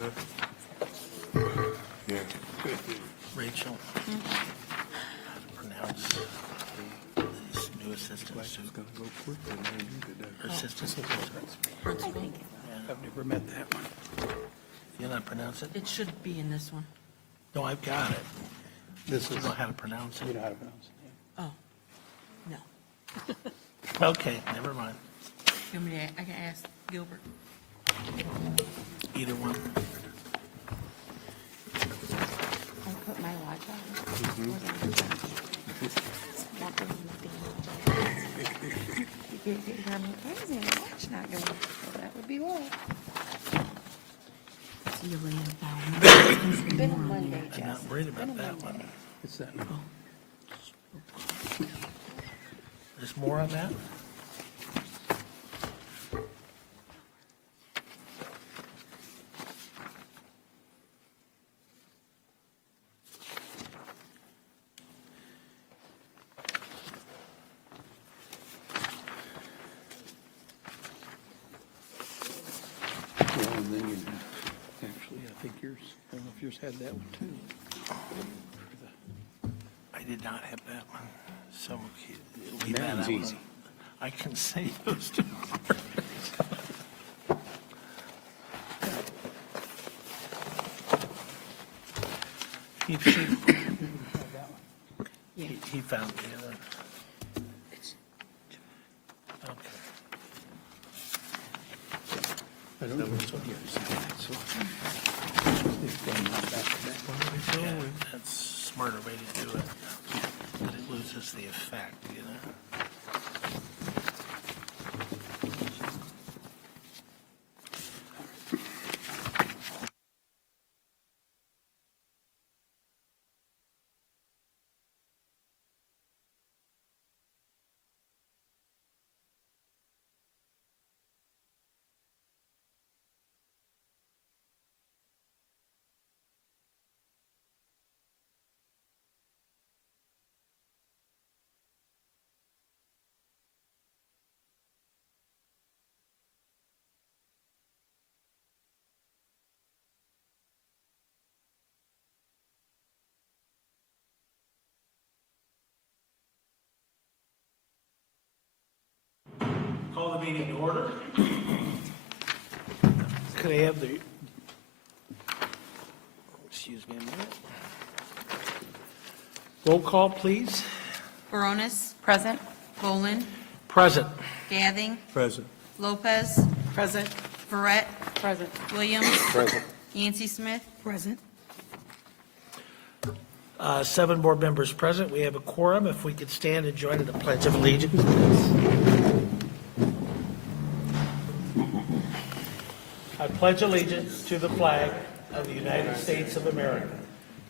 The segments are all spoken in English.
Yeah. Rachel, how to pronounce these new assistants? Assistants. Principal. I've never met that one. You know how to pronounce it? It should be in this one. No, I've got it. This You is, know how to pronounce you it? know how to pronounce it. Oh, no. Okay, never mind. You want me to, I can ask Gilbert. Either one. I put my watch on. You get your why is my watch not going? Well, that would be why. It's usually about. It's been a Monday, I'm Jess. not worried It's been about a that one. Monday. It's that, There's more on that? well, and then you, actually, I think yours, I don't know if yours had that one too. I did not have that one, so leave that That one's out. easy. I can say those two words. He found the other. Okay. I don't know which one yours is. So, it's going back to back. Yeah, that's a smarter way to do it, but it loses the effect, you know? Call the meeting to order. Could I have the, excuse me a minute. Roll call, please. Baronis, Present? Bolin, Present. Gathing, Present. Lopez. Present. Verret, Present. Williams, Present. Yancey Smith. Present. 7 board members present. We have a quorum. If we could stand and join in the Pledge of Allegiance. I pledge allegiance to the flag of the United States of America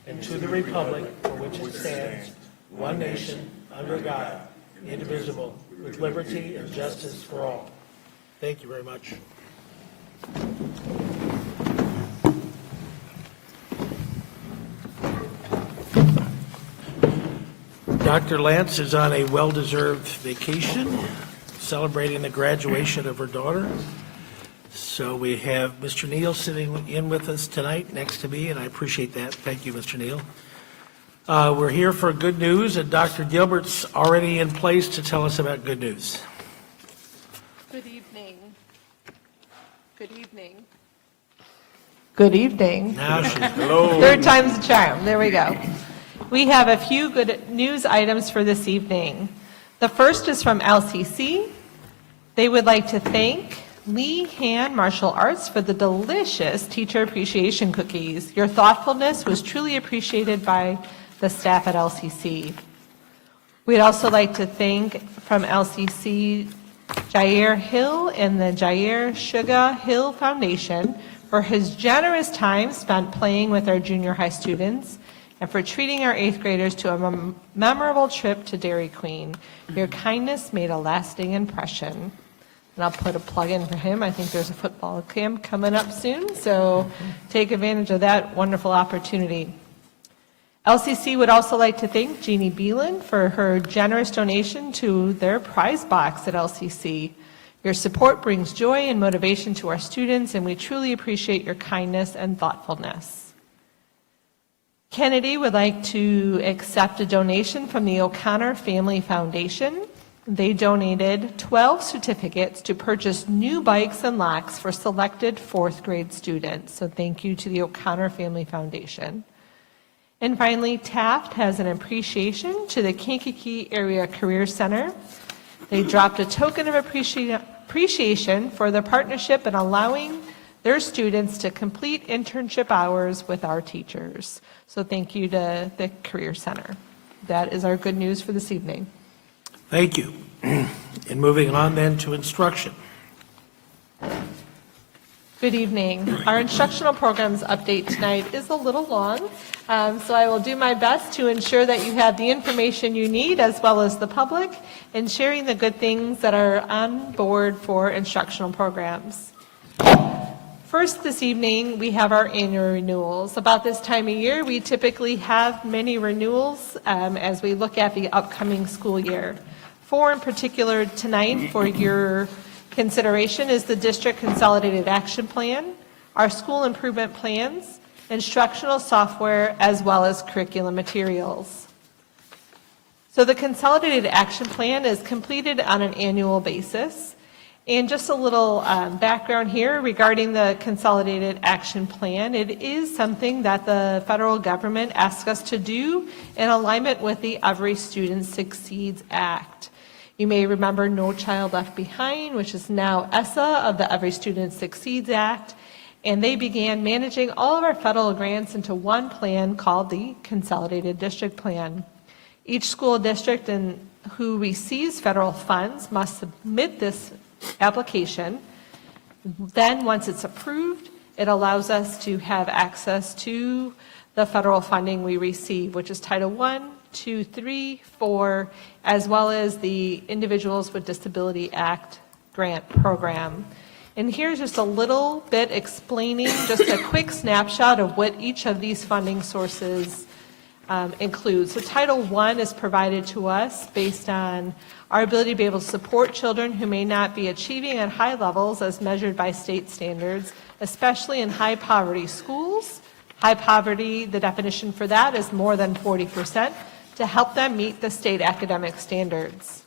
and to the republic for which it stands, one nation, under God, indivisible, with liberty and justice for all. Thank you very much. Dr. Lance is on a well-deserved vacation, celebrating the graduation of her daughter. So we have Mr. Neal sitting in with us tonight next to me, and I appreciate that. Thank you, Mr. Neal. We're here for good news, and Dr. Gilbert's already in place to tell us about good news. Good evening. Good evening. Good evening. Now she's, Third time's the charm. There we go. We have a few good news items for this evening. The first is from LCC. They would like to thank Lee Han Martial Arts for the delicious teacher appreciation cookies. Your thoughtfulness was truly appreciated by the staff at LCC. We'd also like to thank from LCC Jair Hill and the Jair Sugar Hill Foundation for his generous time spent playing with our junior high students and for treating our 8th graders to a memorable trip to Dairy Queen. Your kindness made a lasting impression. And I'll put a plug in for him. I think there's a football camp coming up soon, so take advantage of that wonderful opportunity. LCC would also like to thank Jeannie Beelan for her generous donation to their prize box at LCC. Your support brings joy and motivation to our students, and we truly appreciate your kindness and thoughtfulness. Kennedy would like to accept a donation from the O'Connor Family Foundation. They donated 12 certificates to purchase new bikes and locks for selected fourth grade students. So thank you to the O'Connor Family Foundation. And finally, Taft has an appreciation to the Kankakee Area Career Center. They dropped a token of appreciation for their partnership in allowing their students to complete internship hours with our teachers. So thank you to the Career Center. That is our good news for this evening. Thank you. And moving on then to instruction. Good evening. Our instructional programs update tonight is a little long, so I will do my best to ensure that you have the information you need as well as the public in sharing the good things that are on board for instructional programs. First this evening, we have our annual renewals. About this time of year, we typically have many renewals as we look at the upcoming school year. 4 in particular tonight for your consideration is the District Consolidated Action Plan, our school improvement plans, instructional software, as well as curriculum materials. So the Consolidated Action Plan is completed on an annual basis. And just a little background here regarding the Consolidated Action Plan. It is something that the federal government asks us to do in alignment with the Every Student Succeeds Act. You may remember No Child Left Behind, which is now ESSA of the Every Student Succeeds Act, and they began managing all of our federal grants into one plan called the Consolidated District Plan. Each school district who receives federal funds must submit this application. Then, once it's approved, it allows us to have access to the federal funding we receive, which is Title I, II, III, IV, as well as the Individuals with Disability Act grant program. And here's just a little bit explaining just a quick snapshot of what each of these funding sources includes. So Title I is provided to us based on our ability to be able to support children who may not be achieving at high levels as measured by state standards, especially in high poverty schools. High poverty, the definition for that is more than 40%, to help them meet the state academic standards.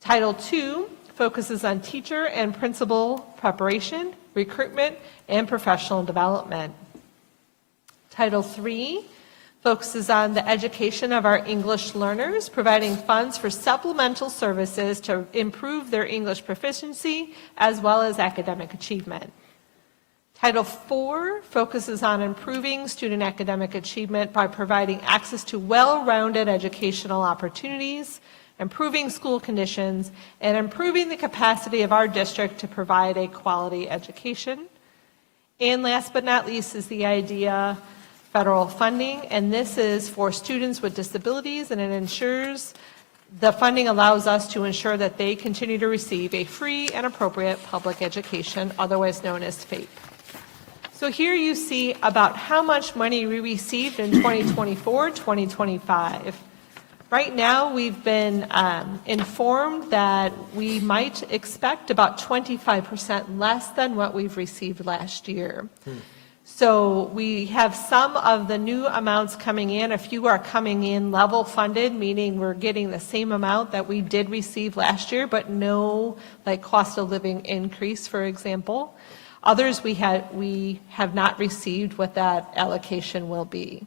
Title II focuses on teacher and principal preparation, recruitment, and professional development. Title III focuses on the education of our English learners, providing funds for supplemental services to improve their English proficiency as well as academic achievement. Title IV focuses on improving student academic achievement by providing access to well-rounded educational opportunities, improving school conditions, and improving the capacity of our district to provide a quality education. And last but not least is the IDEA federal funding, and this is for students with disabilities, and it ensures the funding allows us to ensure that they continue to receive a free and appropriate public education, otherwise known as FAPE. So here you see about how much money we received in 2024-2025. Right now, we've been informed that we might expect about 25% less than what we've received last year. So we have some of the new amounts coming in. A few are coming in level funded, meaning we're getting the same amount that we did receive last year, but no like cost of living increase, for example. Others we have not received what that allocation will be.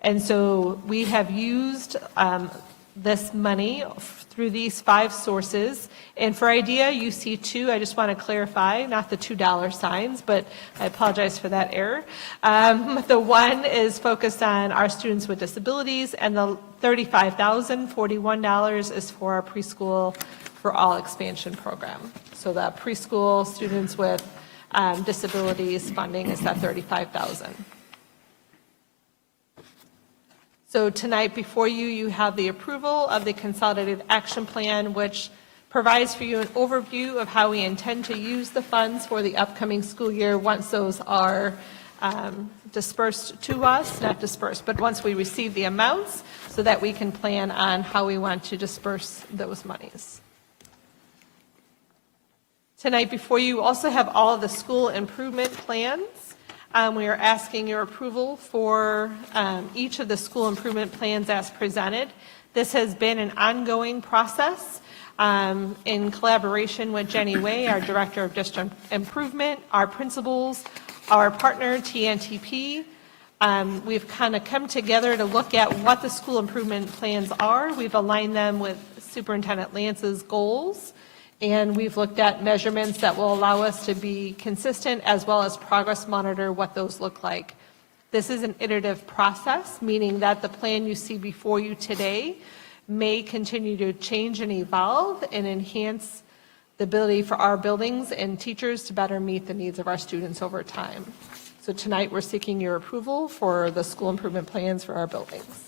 And so we have used this money through these 5 sources. And for IDEA, you see 2. I just want to clarify, not the $2 signs, but I apologize for that error. The one is focused on our students with disabilities, and the $35,041 is for our preschool for all expansion program. So the preschool students with disabilities funding is that $35,000. So tonight before you, you have the approval of the Consolidated Action Plan, which provides for you an overview of how we intend to use the funds for the upcoming school year once those are dispersed to us, not dispersed, but once we receive the amounts so that we can plan on how we want to disperse those monies. Tonight before you also have all of the school improvement plans. We are asking your approval for each of the school improvement plans as presented. This has been an ongoing process in collaboration with Jenny Way, our Director of District Improvement, our principals, our partner TNTP. We've kind of come together to look at what the school improvement plans are. We've aligned them with Superintendent Lance's goals, and we've looked at measurements that will allow us to be consistent as well as progress monitor what those look like. This is an iterative process, meaning that the plan you see before you today may continue to change and evolve and enhance the ability for our buildings and teachers to better meet the needs of our students over time. So tonight we're seeking your approval for the school improvement plans for our buildings.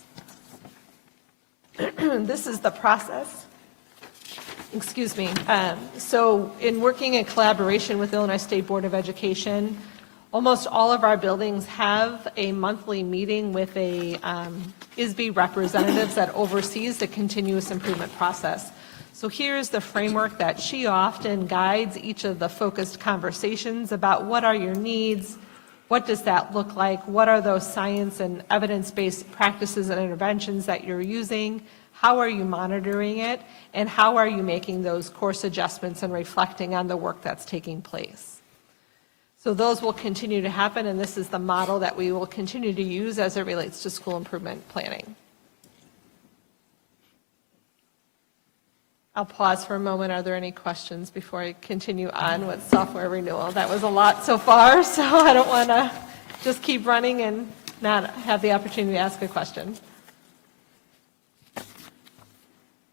This is the process. Excuse me. So in working in collaboration with Illinois State Board of Education, almost all of our buildings have a monthly meeting with a ISB representatives that oversees the continuous improvement process. So here's the framework that she often guides each of the focused conversations about what are your needs, what does that look like, what are those science and evidence-based practices and interventions that you're using, how are you monitoring it, and how are you making those course adjustments and reflecting on the work that's taking place. So those will continue to happen, and this is the model that we will continue to use as it relates to school improvement planning. I'll pause for a moment. Are there any questions before I continue on with software renewal? That was a lot so far, so I don't want to just keep running and not have the opportunity to ask a question.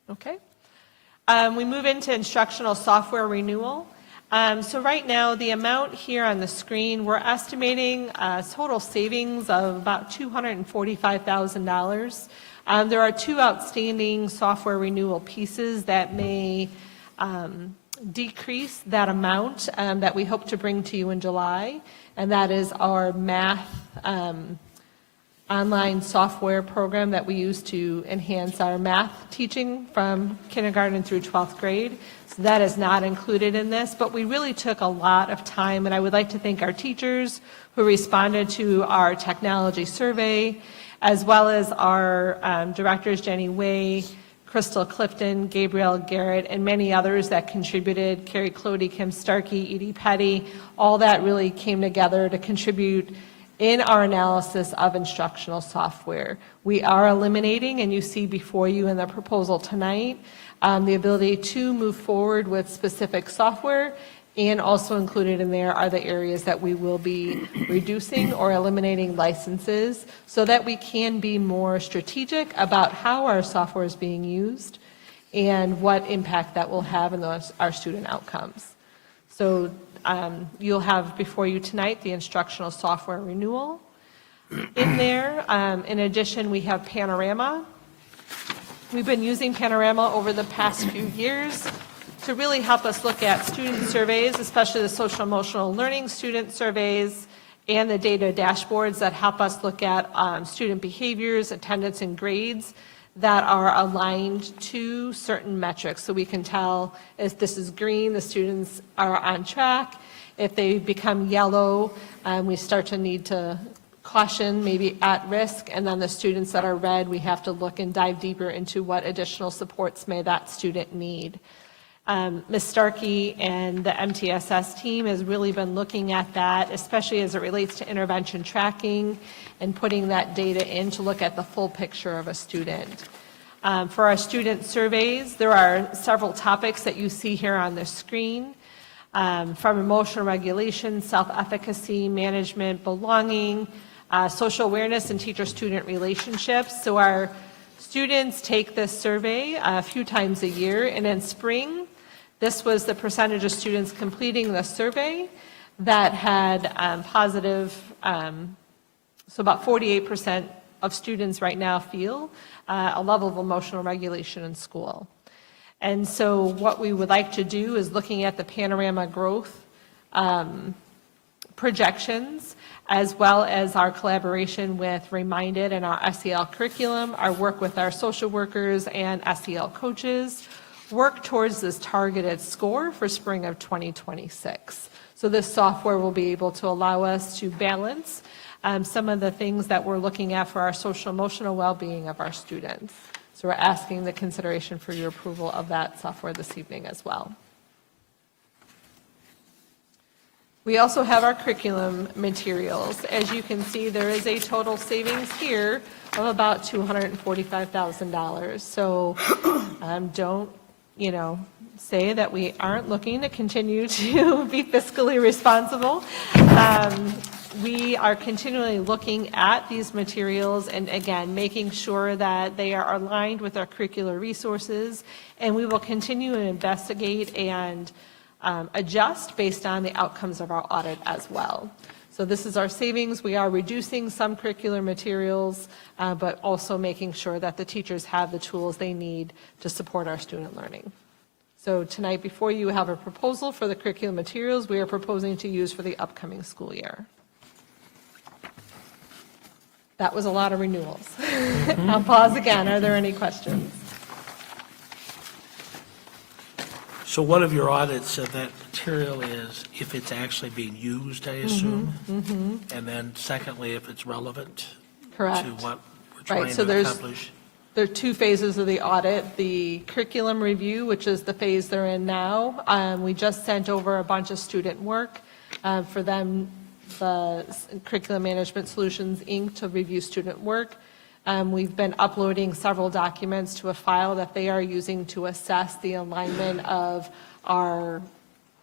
Okay. We move into instructional software renewal. So right now, the amount here on the screen, we're estimating a total savings of about $245,000. There are two outstanding software renewal pieces that may decrease that amount that we hope to bring to you in July, and that is our math online software program that we use to enhance our math teaching from kindergarten through 12th grade. So that is not included in this, but we really took a lot of time, and I would like to thank our teachers who responded to our technology survey, as well as our directors, Jenny Way, Crystal Clifton, Gabrielle Garrett, and many others that contributed, Carrie Clody, Kim Starkey, Edie Petty. All that really came together to contribute in our analysis of instructional software. We are eliminating, and you see before you in the proposal tonight, the ability to move forward with specific software, and also included in there are the areas that we will be reducing or eliminating licenses so that we can be more strategic about how our software is being used and what impact that will have in our student outcomes. So you'll have before you tonight the instructional software renewal. In there, in addition, we have Panorama. We've been using Panorama over the past few years to really help us look at student surveys, especially the social emotional learning student surveys and the data dashboards that help us look at student behaviors, attendance, and grades that are aligned to certain metrics. So we can tell if this is green, the students are on track. If they become yellow, we start to need to caution, maybe at risk, and then the students that are red, we have to look and dive deeper into what additional supports may that student need. Ms. Starkey and the MTSS team has really been looking at that, especially as it relates to intervention tracking and putting that data in to look at the full picture of a student. For our student surveys, there are several topics that you see here on the screen, from emotional regulation, self-efficacy, management, belonging, social awareness, and teacher-student relationships. So our students take this survey a few times a year, and in spring, this was the percentage of students completing the survey that had positive, so about 48% of students right now feel a level of emotional regulation in school. And so what we would like to do is looking at the Panorama growth projections, as well as our collaboration with Reminded and our SEL curriculum, our work with our social workers and SEL coaches. work towards this targeted score for spring of 2026. So this software will be able to allow us to balance some of the things that we're looking at for our social emotional well-being of our students. So we're asking the consideration for your approval of that software this evening as well. We also have our curriculum materials. As you can see, there is a total savings here of about $245,000. So don't, say that we aren't looking to continue to be fiscally responsible. We are continually looking at these materials and, again, making sure that they are aligned with our curricular resources, and we will continue to investigate and adjust based on the outcomes of our audit as well. So this is our savings. We are reducing some curricular materials, but also making sure that the teachers have the tools they need to support our student learning. So tonight before you have a proposal for the curriculum materials we are proposing to use for the upcoming school year. That was a lot of renewals. I'll pause again. Are there any questions? So one of your audits of that material is if it's actually being used, I assume? And then secondly, if it's relevant Correct. to what we're trying so to accomplish? There are two phases of the audit. The curriculum review, which is the phase they're in now. We just sent over a bunch of student work for them, the Curriculum Management Solutions, Inc., to review student work. We've been uploading several documents to a file that they are using to assess the alignment of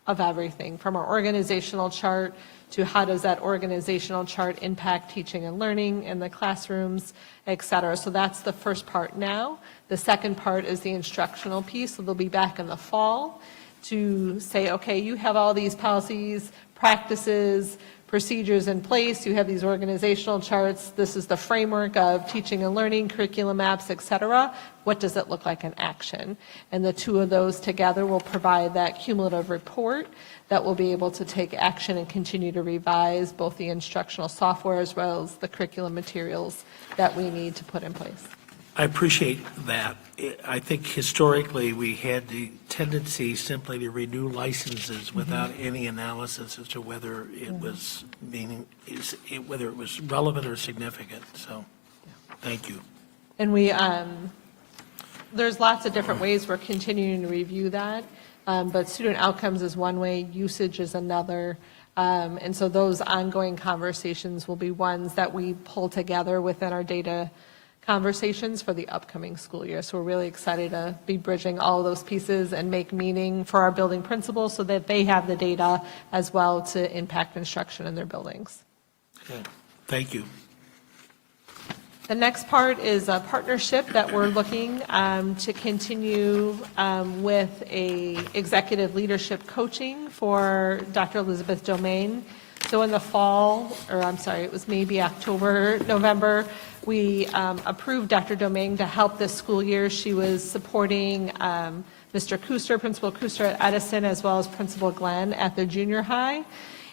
everything, from our organizational chart to how does that organizational chart impact teaching and learning in the classrooms, et cetera. So that's the first part now. The second part is the instructional piece. So they'll be back in the fall to say, okay, you have all these policies, practices, procedures in place, you have these organizational charts, this is the framework of teaching and learning, curriculum maps, et cetera. What does it look like in action? And the two of those together will provide that cumulative report that will be able to take action and continue to revise both the instructional software as well as the curriculum materials that we need to put in place. I appreciate that. I think historically, we had the tendency simply to renew licenses without any analysis as to whether it was whether it was relevant or significant. So, thank you. And there's lots of different ways we're continuing to review that, but student outcomes is one way, usage is another. And so those ongoing conversations will be ones that we pull together within our data conversations for the upcoming school year. So we're really excited to be bridging all of those pieces and make meaning for our building principals so that they have the data as well to impact instruction in their buildings. Okay. Thank you. The next part is a partnership that we're looking to continue with a executive leadership coaching for Dr. Elizabeth Domain. So in the fall, or I'm sorry, it was maybe October, November, we approved Dr. Domain to help this school year. She was supporting Mr. Kuster, Principal Kuster at Edison, as well as Principal Glenn at the junior high,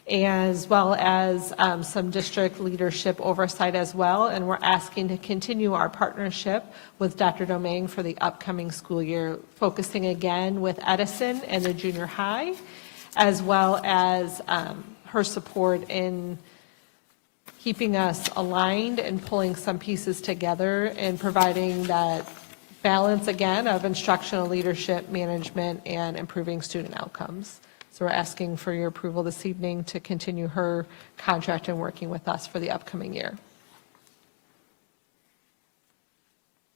as well as some district leadership oversight as well. And we're asking to continue our partnership with Dr. Domain for the upcoming school year, focusing again with Edison and the junior high, as well as her support in keeping us aligned and pulling some pieces together and providing that balance again of instructional leadership, management, and improving student outcomes. So we're asking for your approval this evening to continue her contract and working with us for the upcoming year.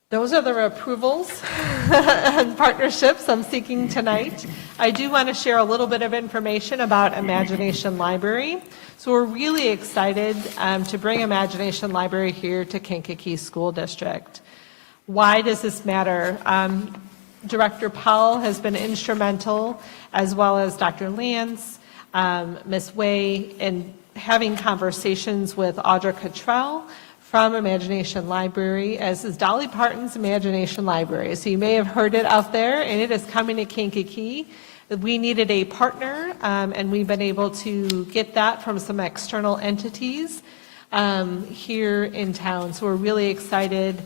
Those are the approvals and partnerships I'm seeking tonight. I do want to share a little bit of information about Imagination Library. So we're really excited to bring Imagination Library here to Kankakee School District. Why does this matter? Director Powell has been instrumental, as well as Dr. Lance, Ms. Way, in having conversations with Audra Cottrell from Imagination Library, as is Dolly Parton's Imagination Library. So you may have heard it out there, and it is coming to Kankakee. We needed a partner, and we've been able to get that from some external entities here in town. So we're really excited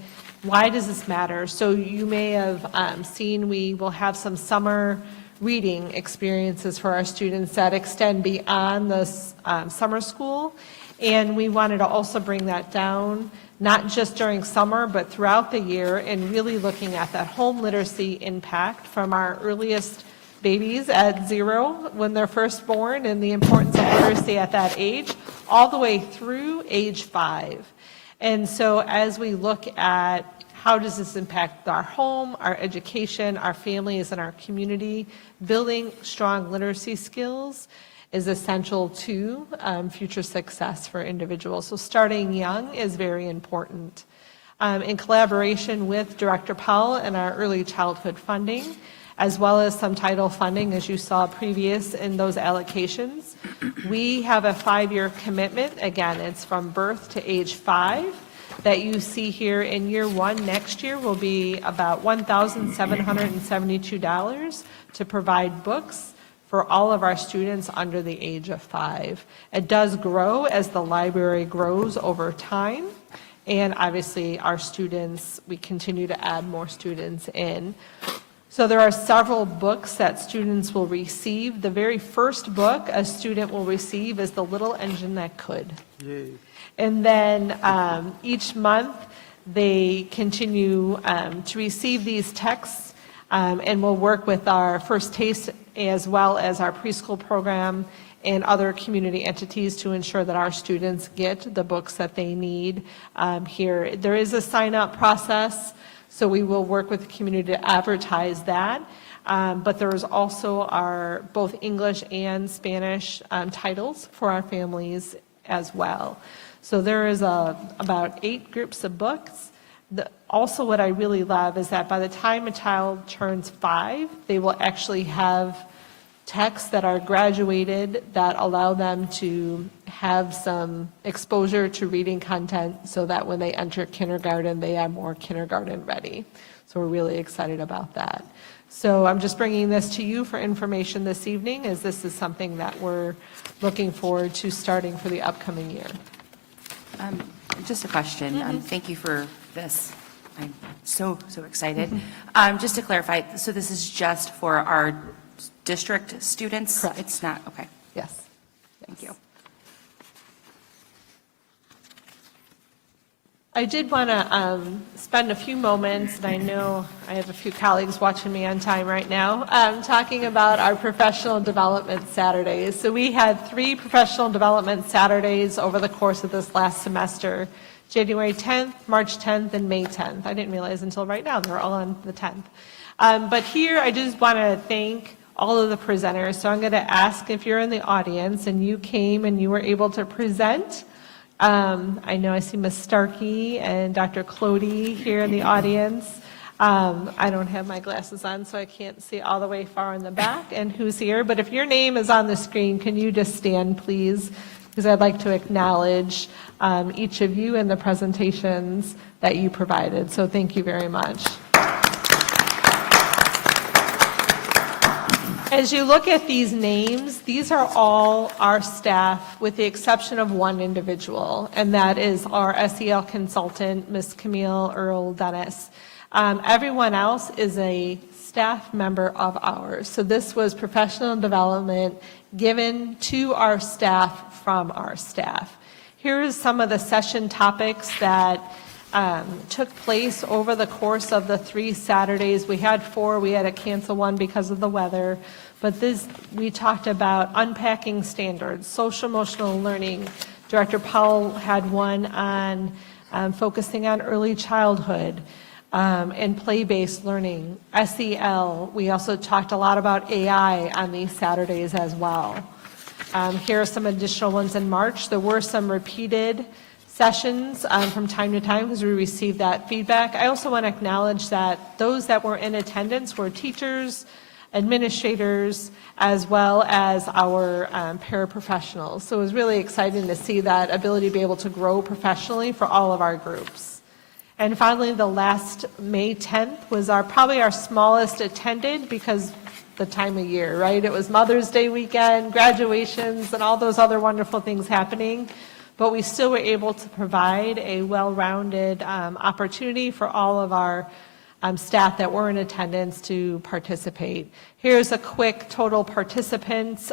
Why does this matter? So you may have seen we will have some summer reading experiences for our students that extend beyond the summer school. And we wanted to also bring that down, not just during summer, but throughout the year, and really looking at that home literacy impact from our earliest babies at 0 when they're first born, and the importance of literacy at that age, all the way through age 5. And so as we look at how does this impact our home, our education, our families, and our community, building strong literacy skills is essential to future success for individuals. So starting young is very important. In collaboration with Director Powell and our early childhood funding, as well as some title funding, as you saw previous in those allocations, we have a 5-year commitment. Again, it's from birth to age 5 that you see here in year 1. Next year will be about $1,772 to provide books for all of our students under the age of 5. It does grow as the library grows over time, and obviously our students, we continue to add more students in. So there are several books that students will receive. The very first book a student will receive is The Little Engine That Could. Yay. And then each month, they continue to receive these texts, and we'll work with our First Taste as well as our preschool program and other community entities to ensure that our students get the books that they need here. There is a sign-up process, so we will work with the community to advertise that. But there is also our both English and Spanish titles for our families as well. So there is about 8 groups of books. Also what I really love is that by the time a child turns 5, they will actually have texts that are graduated that allow them to have some exposure to reading content so that when they enter kindergarten, they are more kindergarten ready. So we're really excited about that. So I'm just bringing this to you for information this evening, as this is something that we're looking forward to starting for the upcoming year. Just a question. Thank you for this. I'm so excited. Just to clarify, so this is just for our district students? Correct. It's not, okay, Yes. thank you. I did want to spend a few moments, and I know I have a few colleagues watching me on time right now, talking about our professional development Saturdays. So we had 3 professional development Saturdays over the course of this last semester, January 10th, March 10th, and May 10th. I didn't realize until right now they're all on the 10th. But here I just want to thank all of the presenters. So I'm going to ask if you're in the audience and you came and you were able to present. I know I see Ms. Starkey and Dr. Clody here in the audience. I don't have my glasses on, so I can't see all the way far in the back and who's here. But if your name is on the screen, can you just stand, please? Because I'd like to acknowledge each of you and the presentations that you provided. So thank you very much. As you look at these names, these are all our staff with the exception of one individual, and that is our SEL consultant, Ms. Camille Earl Dennis. Everyone else is a staff member of ours. So this was professional development given to our staff from our staff. Here is some of the session topics that took place over the course of the 3 Saturdays. We had 4, we had to cancel one because of the weather, but we talked about unpacking standards, social emotional learning. Director Powell had one on focusing on early childhood and play-based learning. SEL, we also talked a lot about AI on these Saturdays as well. Here are some additional ones in March. There were some repeated sessions from time to time because we received that feedback. I also want to acknowledge that those that were in attendance were teachers, administrators, as well as our paraprofessionals. So it was really exciting to see that ability to be able to grow professionally for all of our groups. And finally, the last May 10th was probably our smallest attended because the time of year, right? It was Mother's Day weekend, graduations, and all those other wonderful things happening. but we still were able to provide a well-rounded opportunity for all of our staff that were in attendance to participate. Here's a quick total participants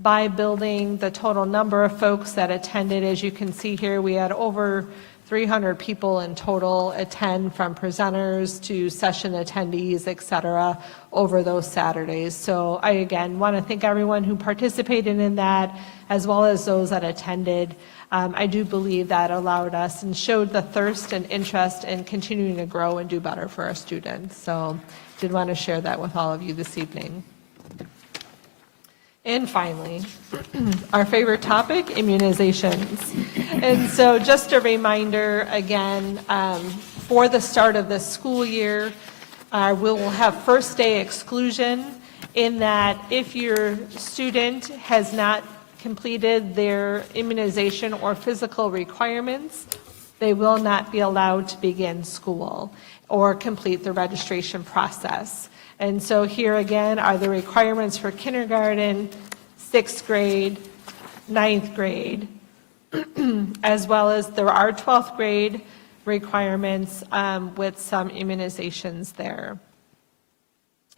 by building, the total number of folks that attended. As you can see here, we had over 300 people in total attend, from presenters to session attendees, et cetera, over those Saturdays. So I, again, want to thank everyone who participated in that, as well as those that attended. I do believe that allowed us and showed the thirst and interest in continuing to grow and do better for our students. So did want to share that with all of you this evening. And finally, our favorite topic, immunizations. And so just a reminder, again, for the start of the school year, we will have first day exclusion, in that if your student has not completed their immunization or physical requirements, they will not be allowed to begin school or complete the registration process. And so here again are the requirements for kindergarten, 6th grade, 9th grade, as well as there are 12th grade requirements with some immunizations there.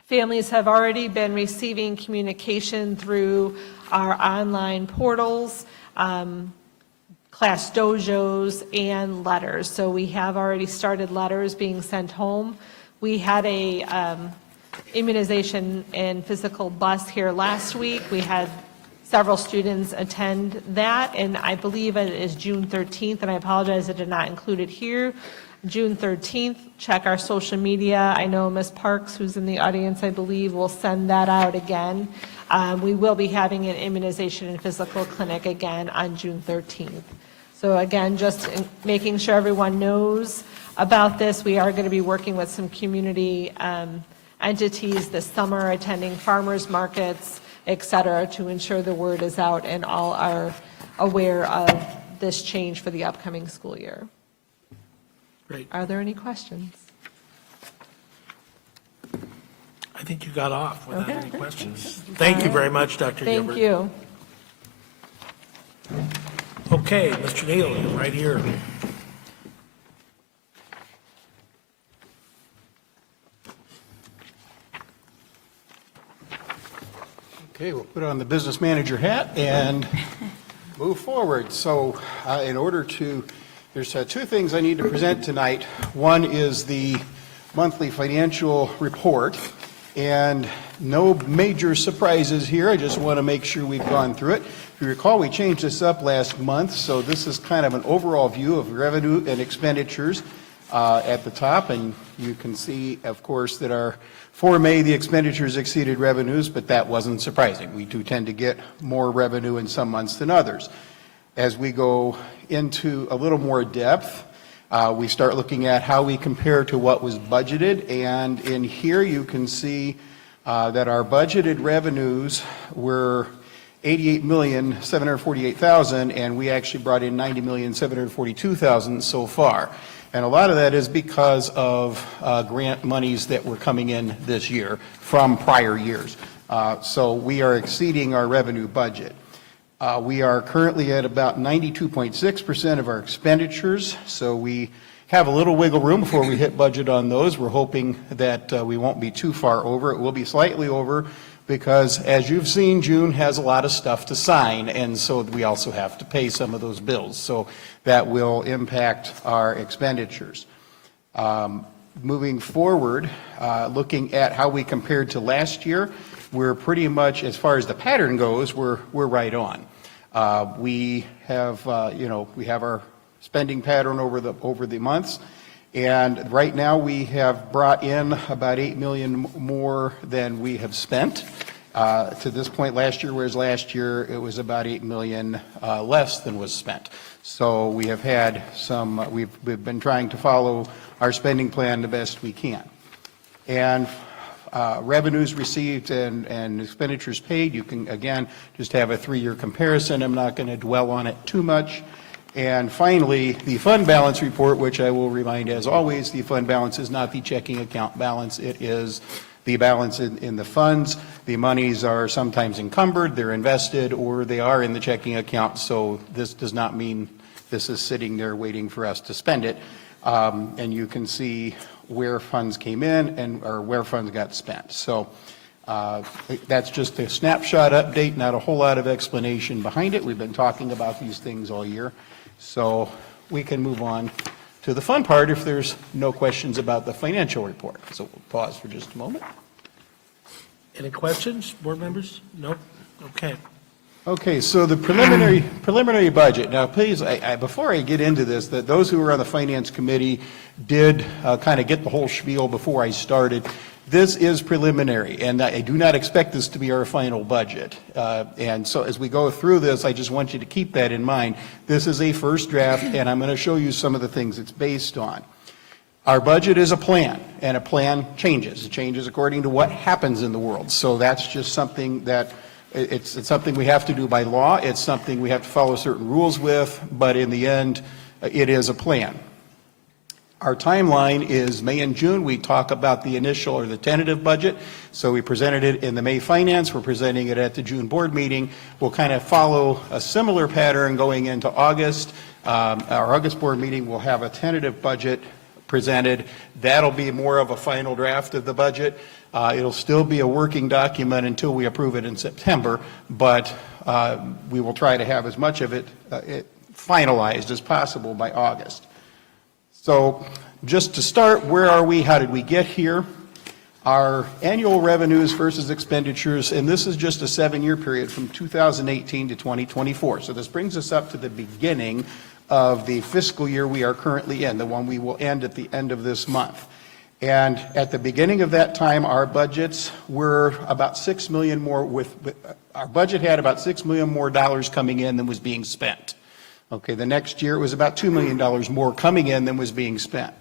Families have already been receiving communication through our online portals, class dojos, and letters. So we have already started letters being sent home. We had a immunization and physical bus here last week. We had several students attend that, and I believe it is June 13th, and I apologize I did not include it here. June 13th, check our social media. I know Ms. Parks, who's in the audience, I believe, will send that out again. We will be having an immunization and physical clinic again on June 13th. So again, just making sure everyone knows about this. We are going to be working with some community entities this summer, attending farmers markets, et cetera, to ensure the word is out and all are aware of this change for the upcoming school year. Great. Are there any questions? I think you got off without Okay. any questions. Thank you very much, Dr. Gilbert. Thank you. Okay, Mr. Neal, you're right here. Okay, we'll put on the business manager hat and move forward. So there's two things I need to present tonight. One is the monthly financial report, and no major surprises here. I just want to make sure we've gone through it. If you recall, we changed this up last month, so this is kind of an overall view of revenue and expenditures at the top, and you can see, of course, that for May, the expenditures exceeded revenues, but that wasn't surprising. We do tend to get more revenue in some months than others. As we go into a little more depth, we start looking at how we compare to what was budgeted, and in here you can see that our budgeted revenues were $88,748,000, and we actually brought in $90,742,000 so far. And a lot of that is because of grant monies that were coming in this year from prior years. So we are exceeding our revenue budget. We are currently at about 92.6% of our expenditures, so we have a little wiggle room before we hit budget on those. We're hoping that we won't be too far over. It will be slightly over because, as you've seen, June has a lot of stuff to sign, and so we also have to pay some of those bills. So that will impact our expenditures. Moving forward, looking at how we compared to last year, we're pretty much, as far as the pattern goes, we're right on. We have our spending pattern over the months, and right now we have brought in about $8 million more than we have spent to this point last year, whereas last year it was about $8 million less than was spent. So we have had we've been trying to follow our spending plan the best we can. And revenues received and expenditures paid, you can, again, just have a 3-year comparison. I'm not going to dwell on it too much. And finally, the fund balance report, which I will remind, as always, the fund balance is not the checking account balance. It is the balance in the funds. The monies are sometimes encumbered, they're invested, or they are in the checking account. So this does not mean this is sitting there waiting for us to spend it. And you can see where funds came in or where funds got spent. So that's just a snapshot update, not a whole lot of explanation behind it. We've been talking about these things all year. So we can move on to the fun part if there's no questions about the financial report. So we'll pause for just a moment. Any questions, board members? Nope? Okay. Okay, so the preliminary budget. Now, please, before I get into this, that those who were on the Finance Committee did kind of get the whole spiel before I started. This is preliminary, and I do not expect this to be our final budget. And so as we go through this, I just want you to keep that in mind. This is a first draft, and I'm going to show you some of the things it's based on. Our budget is a plan, and a plan changes. It changes according to what happens in the world. So that's just something that it's something we have to do by law. It's something we have to follow certain rules with, but in the end, it is a plan. Our timeline is May and June. We talk about the initial or the tentative budget. So we presented it in the May finance. We're presenting it at the June board meeting. We'll kind of follow a similar pattern going into August. Our August board meeting will have a tentative budget presented. That'll be more of a final draft of the budget. It'll still be a working document until we approve it in September, but we will try to have as much of it finalized as possible by August. So just to start, where are we? How did we get here? Our annual revenues versus expenditures, and this is just a 7-year period from 2018 to 2024. So this brings us up to the beginning of the fiscal year we are currently in, the one we will end at the end of this month. And at the beginning of that time, our budgets were about $6 million more our budget had about $6 million more dollars coming in than was being spent. Okay, the next year it was about $2 million more coming in than was being spent.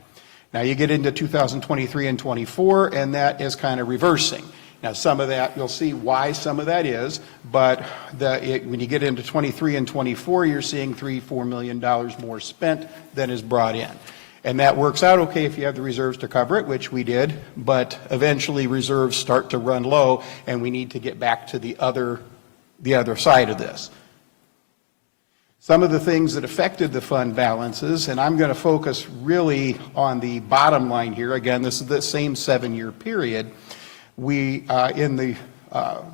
Now you get into 2023 and 24, and that is kind of reversing. Now some of that, you'll see why some of that is, but when you get into 23 and 24, you're seeing $3-4 million more spent than is brought in. And that works out okay if you have the reserves to cover it, which we did, but eventually reserves start to run low, and we need to get back to the other side of this. Some of the things that affected the fund balances, and I'm going to focus really on the bottom line here. Again, this is the same 7-year period. We, in the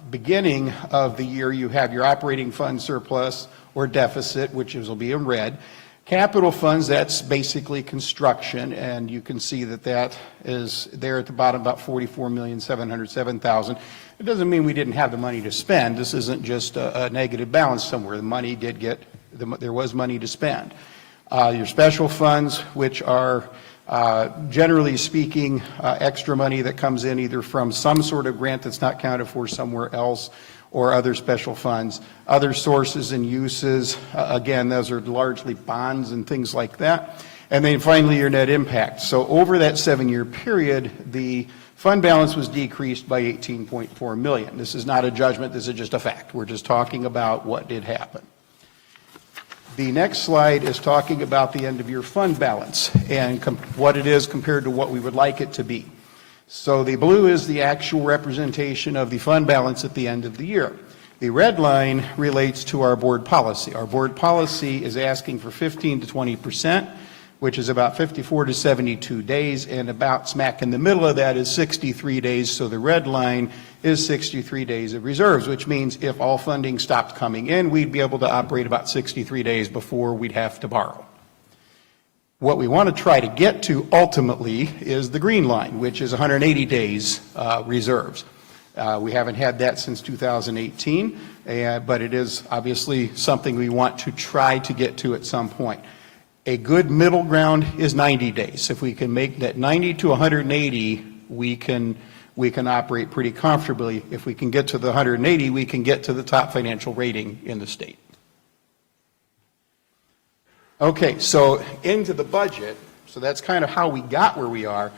beginning of the year, you have your operating fund surplus or deficit, which will be in red. Capital funds, that's basically construction, and you can see that that is there at the bottom, about $44,707,000. It doesn't mean we didn't have the money to spend. This isn't just a negative balance somewhere. The money did get, there was money to spend. Your special funds, which are generally speaking extra money that comes in either from some sort of grant that's not counted for somewhere else, or other special funds. Other sources and uses, again, those are largely bonds and things like that. And then finally, your net impact. So over that 7-year period, the fund balance was decreased by $18.4 million. This is not a judgment, this is just a fact. We're just talking about what did happen. The next slide is talking about the end of year fund balance and what it is compared to what we would like it to be. So the blue is the actual representation of the fund balance at the end of the year. The red line relates to our board policy. Our board policy is asking for 15 to 20%, which is about 54 to 72 days, and about smack in the middle of that is 63 days. So the red line is 63 days of reserves, which means if all funding stopped coming in, we'd be able to operate about 63 days before we'd have to borrow. What we want to try to get to ultimately is the green line, which is 180 days reserves. We haven't had that since 2018, but it is obviously something we want to try to get to at some point. A good middle ground is 90 days. If we can make that 90 to 180, we can operate pretty comfortably. If we can get to the 180, we can get to the top financial rating in the state. Okay, so into the budget, so that's kind of how we got where we are.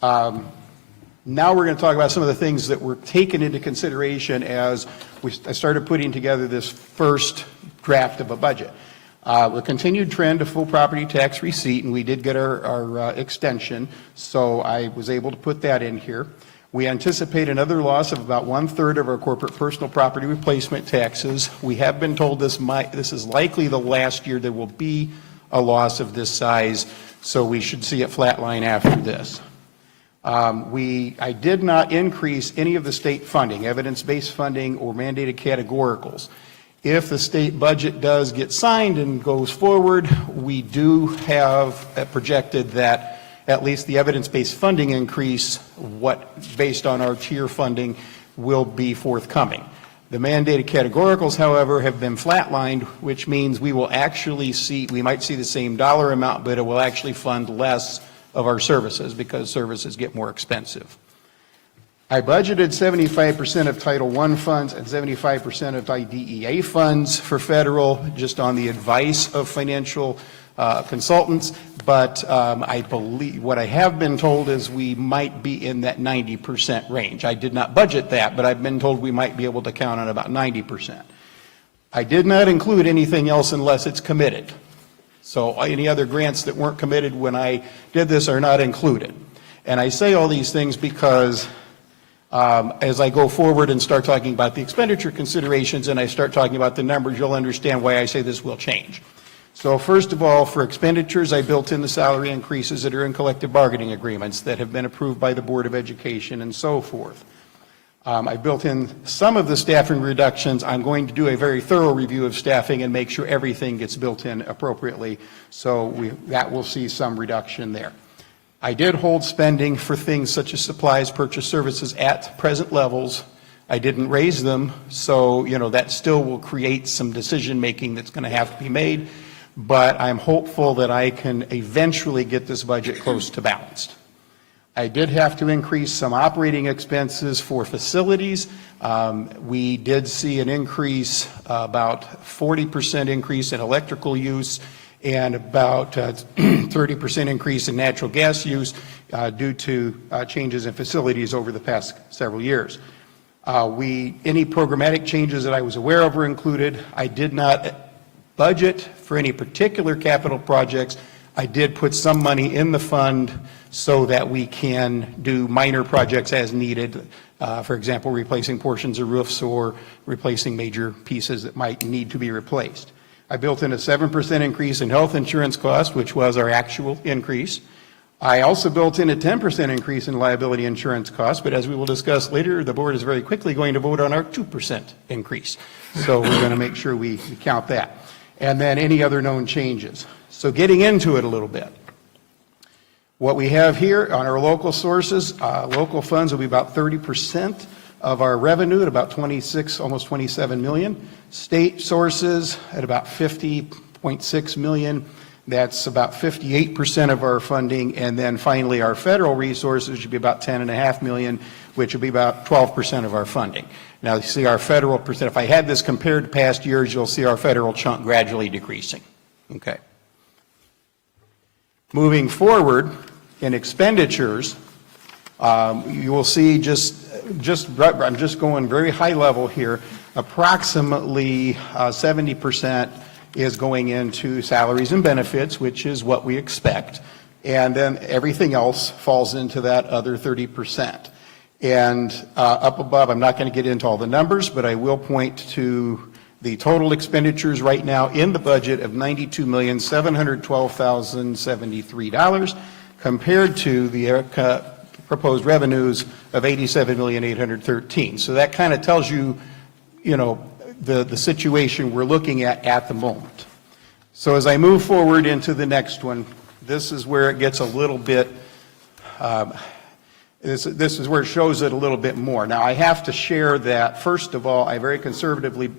Now we're going to talk about some of the things that were taken into consideration as I started putting together this first draft of a budget. The continued trend of full property tax receipt, and we did get our extension, so I was able to put that in here. We anticipate another loss of about 1/3 of our corporate personal property replacement taxes. We have been told this is likely the last year there will be a loss of this size, so we should see it flatline after this. I did not increase any of the state funding, evidence-based funding or mandated categoricals. If the state budget does get signed and goes forward, we do have projected that at least the evidence-based funding increase, based on our tier funding, will be forthcoming. The mandated categoricals, however, have been flatlined, which means we might see the same dollar amount, but it will actually fund less of our services because services get more expensive. I budgeted 75% of Title I funds and 75% of IDEA funds for federal, just on the advice of financial consultants, but I believe, what I have been told is we might be in that 90% range. I did not budget that, but I've been told we might be able to count on about 90%. I did not include anything else unless it's committed. So any other grants that weren't committed when I did this are not included. And I say all these things because as I go forward and start talking about the expenditure considerations and I start talking about the numbers, you'll understand why I say this will change. So first of all, for expenditures, I built in the salary increases that are in collective bargaining agreements that have been approved by the Board of Education and so forth. I built in some of the staffing reductions. I'm going to do a very thorough review of staffing and make sure everything gets built in appropriately, so that will see some reduction there. I did hold spending for things such as supplies, purchase services at present levels. I didn't raise them, so that still will create some decision-making that's going to have to be made, but I'm hopeful that I can eventually get this budget close to balanced. I did have to increase some operating expenses for facilities. We did see an increase, about 40% increase in electrical use and about 30% increase in natural gas use due to changes in facilities over the past several years. Any programmatic changes that I was aware of were included. I did not budget for any particular capital projects. I did put some money in the fund so that we can do minor projects as needed. For example, replacing portions of roofs or replacing major pieces that might need to be replaced. I built in a 7% increase in health insurance costs, which was our actual increase. I also built in a 10% increase in liability insurance costs, but as we will discuss later, the board is very quickly going to vote on our 2% increase. So we're going to make sure we count that. And then any other known changes. So getting into it a little bit. What we have here on our local sources, local funds will be about 30% of our revenue at about 26, almost 27 million. State sources at about 50.6 million. That's about 58% of our funding. And then finally, our federal resources should be about 10.5 million, which will be about 12% of our funding. Now, you see our federal percent. If I had this compared to past years, you'll see our federal chunk gradually decreasing. Okay. Moving forward in expenditures, you will see I'm just going very high level here, approximately 70% is going into salaries and benefits, which is what we expect, and then everything else falls into that other 30%. And up above, I'm not going to get into all the numbers, but I will point to the total expenditures right now in the budget of $92,712,073 compared to the proposed revenues of $87,813,000. So that kind of tells you, the situation we're looking at the moment. So as I move forward into the next one, this is where it gets a little bit, this is where it shows it a little bit more. Now, I have to share that, first of all, I very conservatively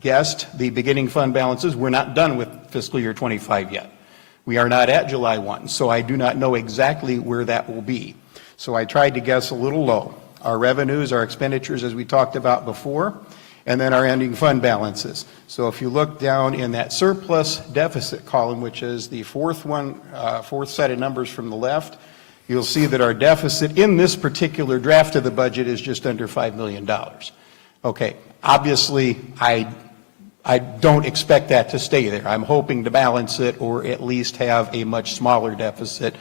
guessed the beginning fund balances. We're not done with fiscal year 25 yet. We are not at July 1, so I do not know exactly where that will be. So I tried to guess a little low. Our revenues, our expenditures, as we talked about before, and then our ending fund balances. So if you look down in that surplus deficit column, which is the fourth set of numbers from the left, you'll see that our deficit in this particular draft of the budget is just under $5 million. Okay, obviously, I don't expect that to stay there. I'm hoping to balance it or at least have a much smaller deficit.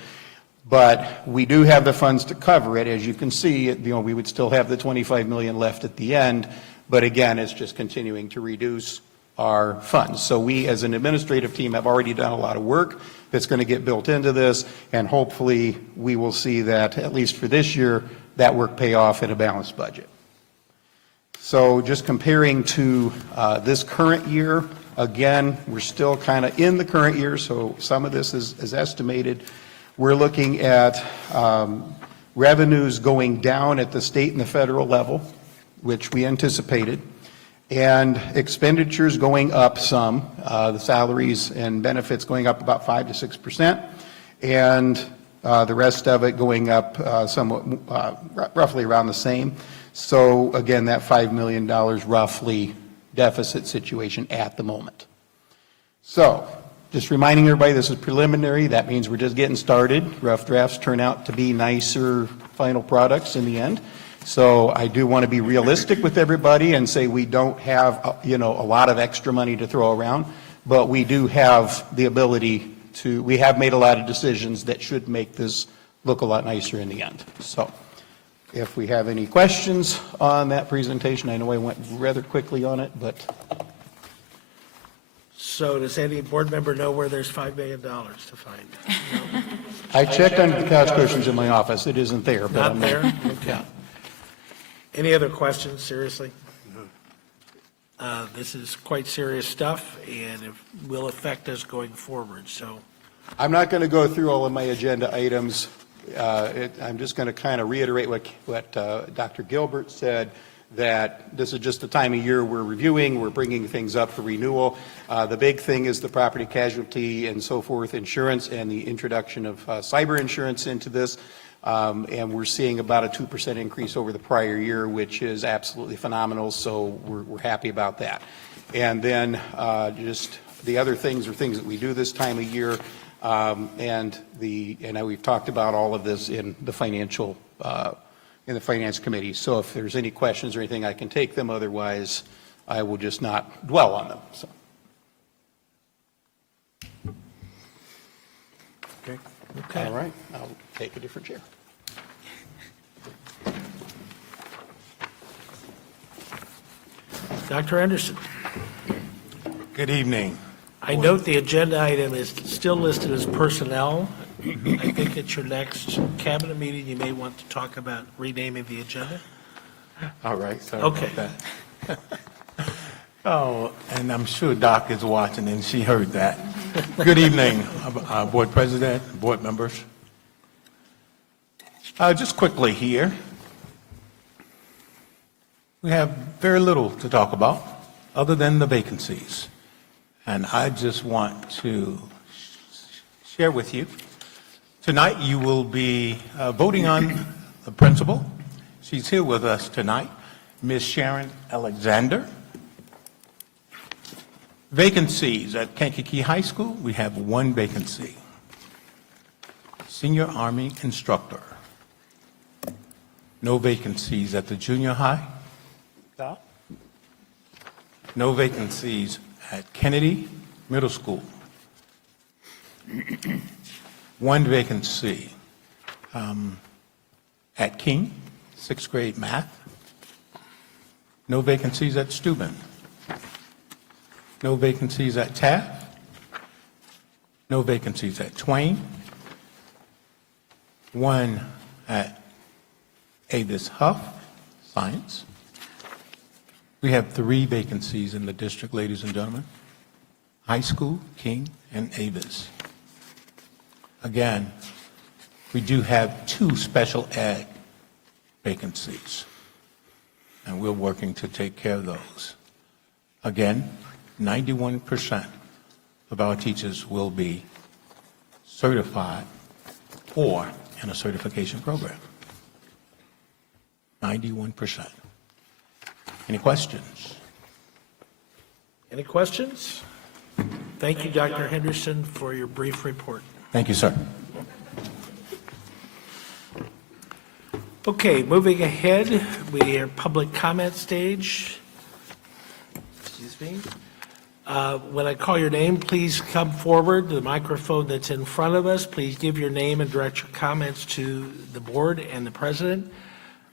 But we do have the funds to cover it. As you can see, we would still have the 25 million left at the end, but again, it's just continuing to reduce our funds. So we, as an administrative team, have already done a lot of work that's going to get built into this, and hopefully we will see that, at least for this year, that work pay off in a balanced budget. So just comparing to this current year, again, we're still kind of in the current year, so some of this is estimated. We're looking at revenues going down at the state and the federal level, which we anticipated, and expenditures going up some, the salaries and benefits going up about 5 to 6%, and the rest of it going up somewhat, roughly around the same. So again, that $5 million roughly deficit situation at the moment. So just reminding everybody, this is preliminary. That means we're just getting started. Rough drafts turn out to be nicer final products in the end. So I do want to be realistic with everybody and say we don't have, a lot of extra money to throw around, but we do have the ability to, we have made a lot of decisions that should make this look a lot nicer in the end. So if we have any questions on that presentation, I know I went rather quickly on it, but. So does any board member know where there's $5 million to find? No? I checked under the couch cushions in my office. It isn't there. But Not I'm there? Okay. Any other questions, seriously? This is quite serious stuff, and it will affect us going forward, so. I'm not going to go through all of my agenda items. I'm just going to kind of reiterate what Dr. Gilbert said, that this is just the time of year we're reviewing, we're bringing things up for renewal. The big thing is the property casualty and so forth insurance and the introduction of cyber insurance into this. And we're seeing about a 2% increase over the prior year, which is absolutely phenomenal, so we're happy about that. And then just the other things are things that we do this time of year, and we've talked about all of this in the financial in the Finance Committee. So if there's any questions or anything, I can take them. Otherwise, I will just not dwell on them. So. Okay. All right. I'll take a different chair. Dr. Anderson, Good evening. I note the agenda item is still listed as personnel. I think at your next cabinet meeting, you may want to talk about renaming the agenda. All right, sorry Okay. about that. Oh, and I'm sure Doc is watching and she heard that. Good evening, Board President, board members. Just quickly here, we have very little to talk about other than the vacancies. And I just want to share with you, tonight you will be voting on the principal. She's here with us tonight, Ms. Sharon Alexander. Vacancies at Kankakee High School, we have one vacancy. Senior Army instructor. No vacancies at the junior high. No vacancies at Kennedy Middle School. One vacancy at King, 6th grade math. No vacancies at Steuben. No vacancies at Taft. No vacancies at Twain. One at Avis Huff, science. We have 3 vacancies in the district, ladies and gentlemen. High school, King, and Avis. Again, we do have 2 special ed vacancies, and we're working to take care of those. Again, 91% of our teachers will be certified or in a certification program. 91%. Any questions? Any questions? Thank you, Dr. Henderson, for your brief report. Thank you, sir. Okay, moving ahead, we are public comment stage. Excuse me. When I call your name, please come forward to the microphone that's in front of us. Please give your name and direct your comments to the board and the president.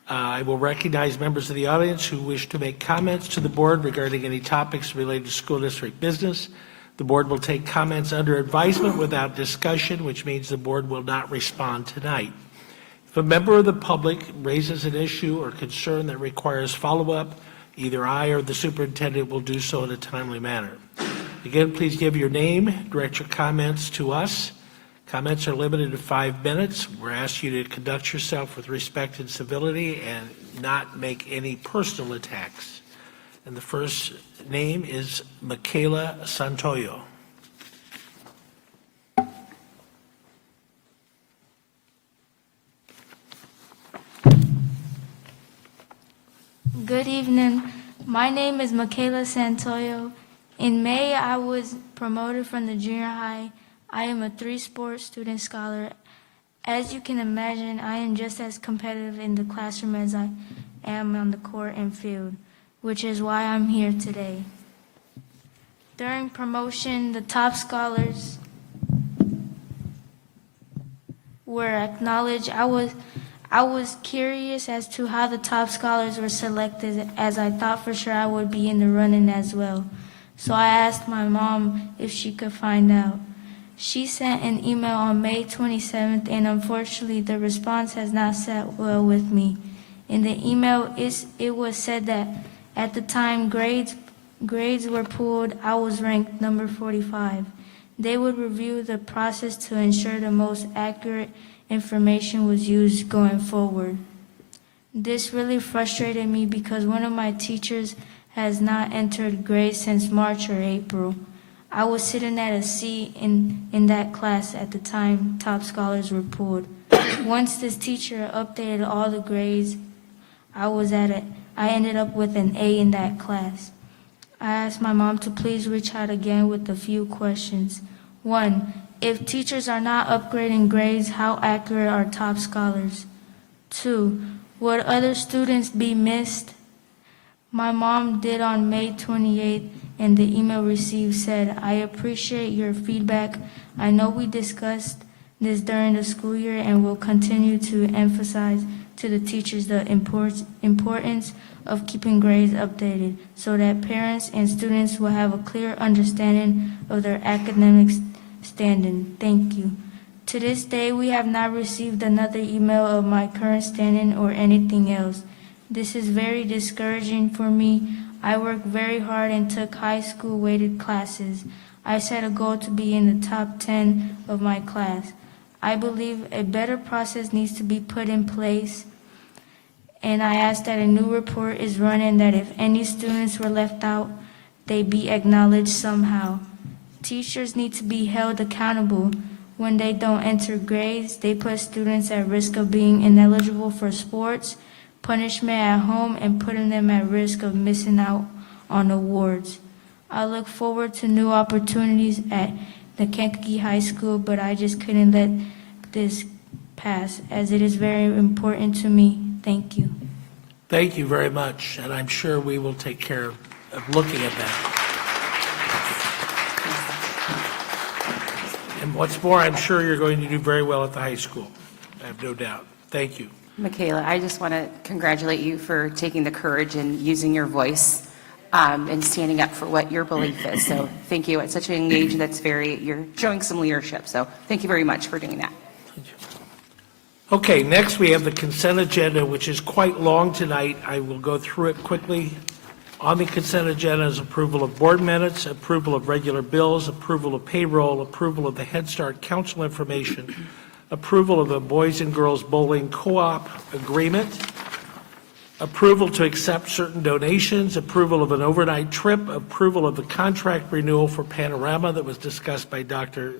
I will recognize members of the audience who wish to make comments to the board regarding any topics related to school district business. The board will take comments under advisement without discussion, which means the board will not respond tonight. If a member of the public raises an issue or concern that requires follow-up, either I or the superintendent will do so in a timely manner. Again, please give your name, direct your comments to us. Comments are limited to 5 minutes. We're asking you to conduct yourself with respect and civility and not make any personal attacks. And the first name is Michaela Santoyo. Good evening. My name is Michaela Santoyo. In May, I was promoted from the junior high. I am a 3-sport student scholar. As you can imagine, I am just as competitive in the classroom as I am on the court and field, which is why I'm here today. During promotion, the top scholars were acknowledged. I was curious as to how the top scholars were selected, as I thought for sure I would be in the running as well. So I asked my mom if she could find out. She sent an email on May 27th, and unfortunately the response has not sat well with me. In the email, it was said that at the time grades were pulled, I was ranked number 45. They would review the process to ensure the most accurate information was used going forward. This really frustrated me because one of my teachers has not entered grades since March or April. I was sitting at a C in that class at the time top scholars were pulled. Once this teacher updated all the grades, I ended up with an A in that class. I asked my mom to please reach out again with a few questions. 1, if teachers are not upgrading grades, how accurate are top scholars? 2, would other students be missed? My mom did on May 28th, and the email received said, I appreciate your feedback. I know we discussed this during the school year and will continue to emphasize to the teachers the importance of keeping grades updated so that parents and students will have a clear understanding of their academic standing. Thank you. To this day, we have not received another email of my current standing or anything else. This is very discouraging for me. I worked very hard and took high school weighted classes. I set a goal to be in the top 10 of my class. I believe a better process needs to be put in place, and I ask that a new report is run and that if any students were left out, they be acknowledged somehow. Teachers need to be held accountable. When they don't enter grades, they put students at risk of being ineligible for sports, punishment at home, and putting them at risk of missing out on awards. I look forward to new opportunities at the Kankakee High School, but I just couldn't let this pass, as it is very important to me. Thank you. Thank you very much, and I'm sure we will take care of looking at that. And what's more, I'm sure you're going to do very well at the high school. I have no doubt. Thank you. Michaela, I just want to congratulate you for taking the courage and using your voice and standing up for what your belief is. So thank you. At such a young age, you're showing some leadership. So thank you very much for doing that. Okay, next we have the consent agenda, which is quite long tonight. I will go through it quickly. On the consent agenda is approval of board minutes, approval of regular bills, approval of payroll, approval of the Head Start Council information, approval of a Boys and Girls Bowling Co-op agreement, approval to accept certain donations, approval of an overnight trip, approval of the contract renewal for Panorama that was discussed by Dr.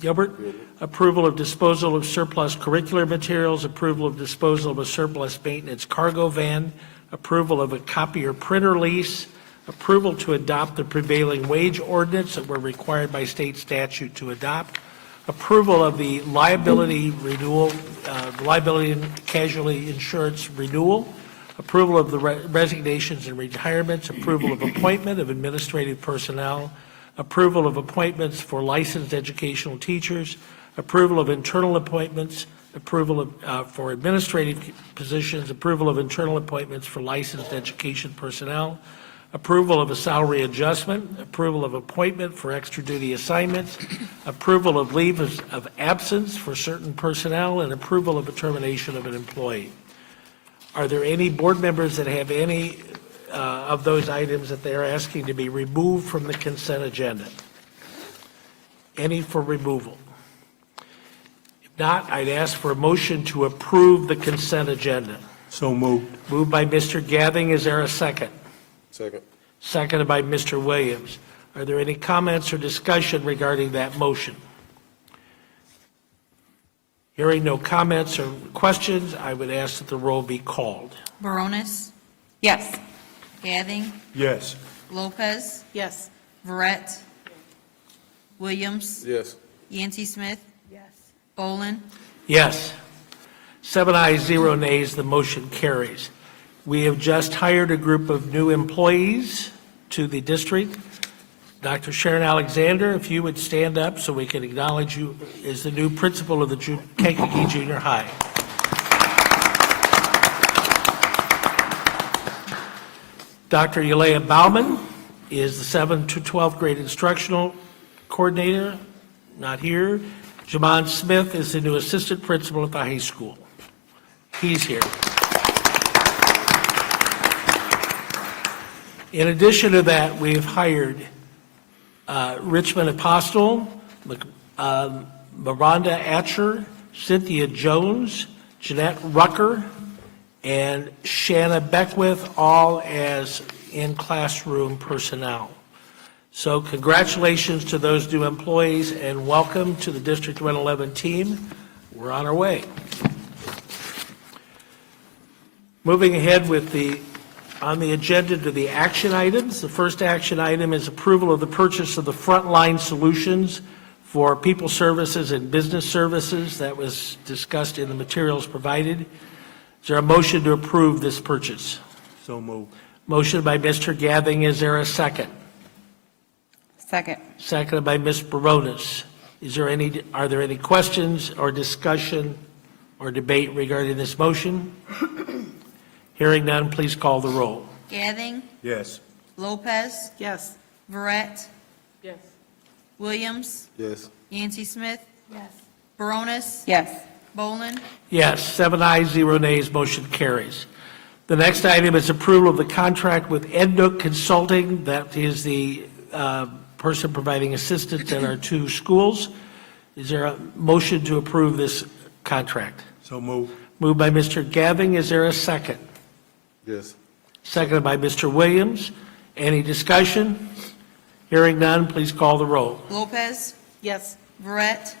Gilbert, approval of disposal of surplus curricular materials, approval of disposal of a surplus maintenance cargo van, approval of a copier printer lease, approval to adopt the prevailing wage ordinance that we're required by state statute to adopt, approval of the liability renewal, liability and casualty insurance renewal, approval of the resignations and retirements, approval of appointment of administrative personnel, approval of appointments for licensed educational teachers, approval of internal appointments, approval of, for administrative positions, approval of internal appointments for licensed education personnel, approval of a salary adjustment, approval of appointment for extra duty assignments, approval of leave of absence for certain personnel, and approval of a termination of an employee. Are there any board members that have any of those items that they are asking to be removed from the consent agenda? Any for removal? If not, I'd ask for a motion to approve the consent agenda. So moved. Moved by Mr. Gathing. Is there a second? Second. Seconded by Mr. Williams. Are there any comments or discussion regarding that motion? Hearing no comments or questions, I would ask that the roll be called. Baronis, Yes. Gathing, Yes. Lopez, Yes. Verret, Williams, Yes. Yancey Smith, Yes. Bolin, Yes. 7 ayes, 0 nays, the motion carries. We have just hired a group of new employees to the district. Dr. Sharon Alexander, if you would stand up so we can acknowledge you as the new principal of the Kankakee Junior High. Dr. Yalea Bauman is the 7th to 12th grade instructional coordinator, not here. Jamon Smith is the new assistant principal at the high school. He's here. In addition to that, we've hired Richmond Apostle, Miranda Atcher, Cynthia Jones, Jeanette Rucker, and Shanna Beckwith, all as in-classroom personnel. So congratulations to those new employees and welcome to the District 111 team. We're on our way. Moving ahead on the agenda to the action items. The first action item is approval of the purchase of the frontline solutions for people services and business services that was discussed in the materials provided. Is there a motion to approve this purchase? So moved. Motion by Mr. Gathing. Is there a second? Second. Seconded by Ms. Baronis. Are there any questions or discussion or debate regarding this motion? Hearing none, please call the roll. Gathing, Yes. Lopez, Yes. Verret, Yes. Williams, Yes. Yancey Smith, Yes. Baronis, Yes. Bolin, Yes, 7 ayes, 0 nays, motion carries. The next item is approval of the contract with Ednook Consulting. That is the person providing assistance at our two schools. Is there a motion to approve this contract? So moved. Moved by Mr. Gathing. Is there a second? Yes. Seconded by Mr. Williams. Any discussion? Hearing none, please call the roll. Lopez, Yes. Verret,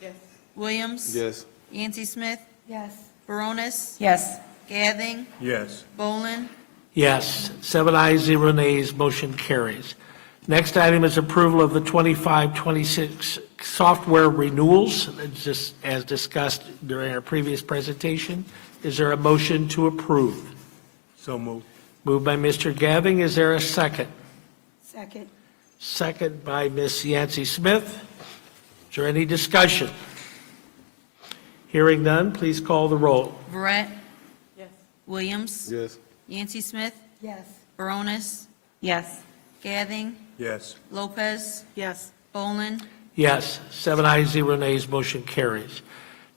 Yes. Williams, Yes. Yancey Smith, Yes. Baronis, Yes. Gathing, Yes. Bolin, Yes, 7 ayes, 0 nays, motion carries. Next item is approval of the 25-26 software renewals, just as discussed during our previous presentation. Is there a motion to approve? So moved. Moved by Mr. Gathing. Is there a second? Second. Second by Ms. Yancey Smith. Is there any discussion? Hearing none, please call the roll. Verret, Yes. Williams, Yes. Yancey Smith, Yes. Baronis, Yes. Gathing, Yes. Lopez, Yes. Bolin, Yes, 7 ayes, 0 nays, motion carries.